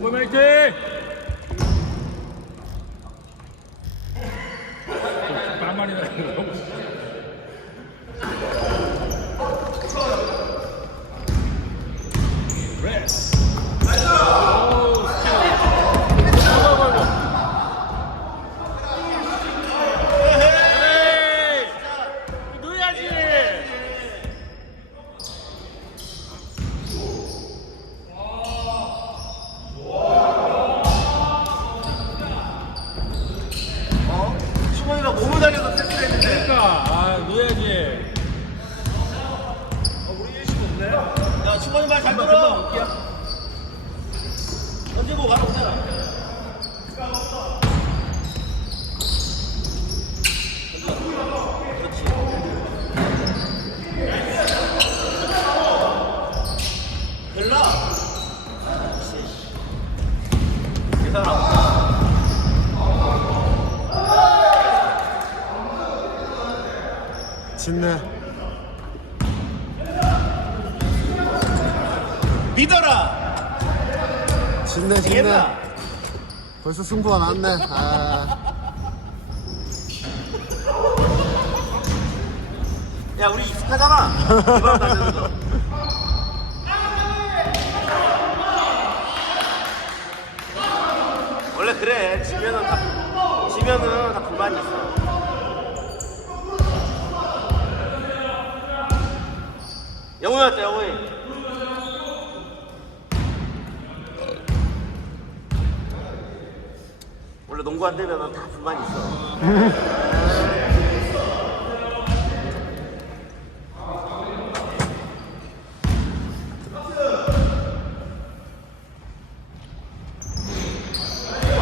화이팅! 빵만이 나고 넣어야지! 어? 수건이가 몸을 다녀서 패스를 했는데 그러니까 아 넣어야지. 어, 우리 일식 없네 야 수건이 말잘 들어. 던지고 바로 오잖아 그렇지 별나 계산하고 진네 믿어라. 진네 진네 되겠나? 벌써 승부가 났네. 아, 야 우리 익숙하잖아. 이번 거 원래 그래. 지면은 다 지면은 다 불만이 있어. 영훈이 왔다 영훈이 안 되면 다 불만이 있어.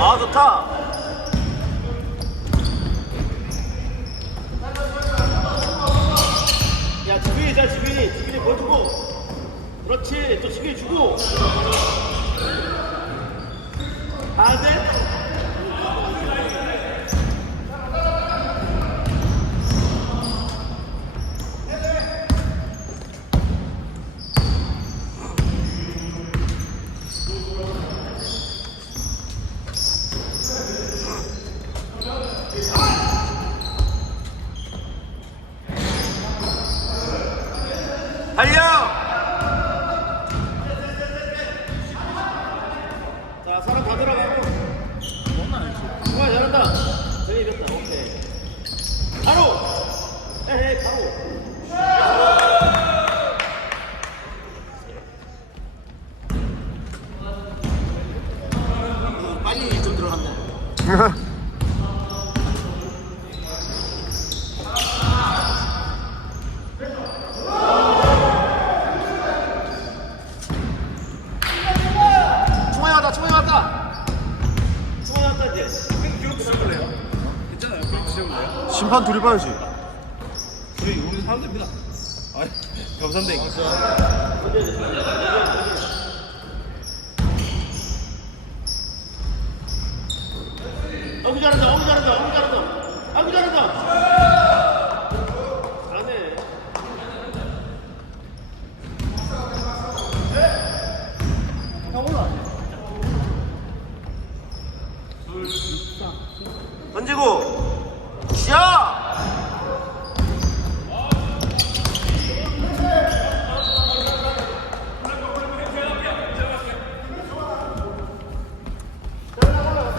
아 좋다. 야 지빈이 자 지빈이. 지빈이 뭘 주고. 그렇지. 또 지빈이 주고 안돼 달려 자 사람 다 들어가고 좋아 잘한다 저기 이겼다 오케이 바로 에헤이 바로 음, 빨리 좀 들어간다 왔다 왔다 왔다 이제? 괜찮아요. 심판 둘이 봐야지 우리 우리 사람들입니다. 아, 감사합니다. 어우 잘한다 어우 잘한다 어우 잘한다. 어우 잘한다. 잘하네. 던지고 샷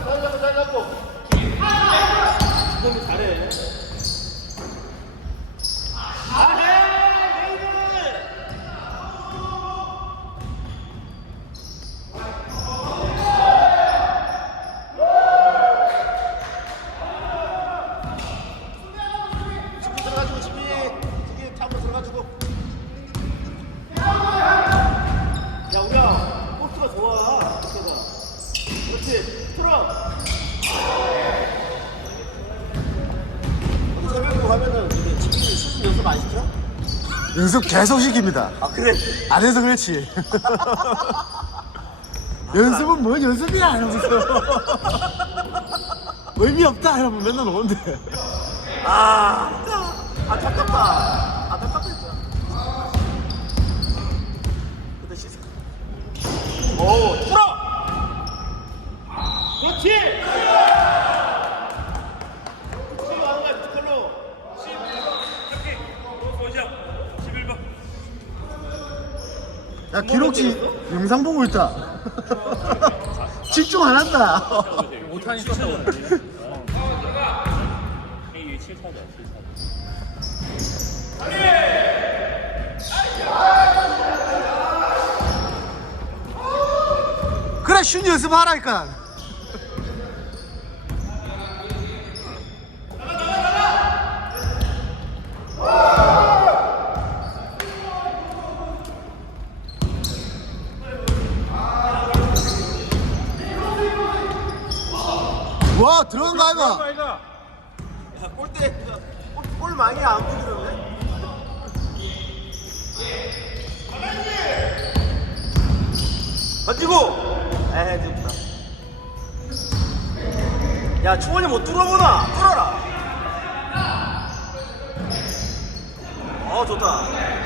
잘 잡고 잘 잡고 이놈이 잘해. 잘해, 레이드. 지금 들어가지고 지금 지금 탑으로 들어가지고. 야 우리야 코스가 좋아. 코스가. 그렇지. 풀어. 새벽에 가면은 이제 지금 수준 연습 안 시켜? 연습 계속 시킵니다. 아 그래? 안 해서 그렇지. 연습은 뭔 연습이야 이러면서. 의미 없다 이러면 맨날 오는데. 아 진짜 안타깝다. 안타깝다 진짜 근데 시스 오 풀어! 그렇지! 10 하는 거야, 뮤지컬로. 11번 잡기 소시야 11번 야 기록지 영상 보고 있다. 집중 안 한다. 못하니 썼다고 이게 7타자, 7타자. 그래 슛 연습하라니까 들어간 거 아이가 야, 골대, 골, 골 많이 안 부기던데? 던지고! 에이, 늦다. 야, 충원이 못 뚫어보나? 뚫어라! 어, 좋다.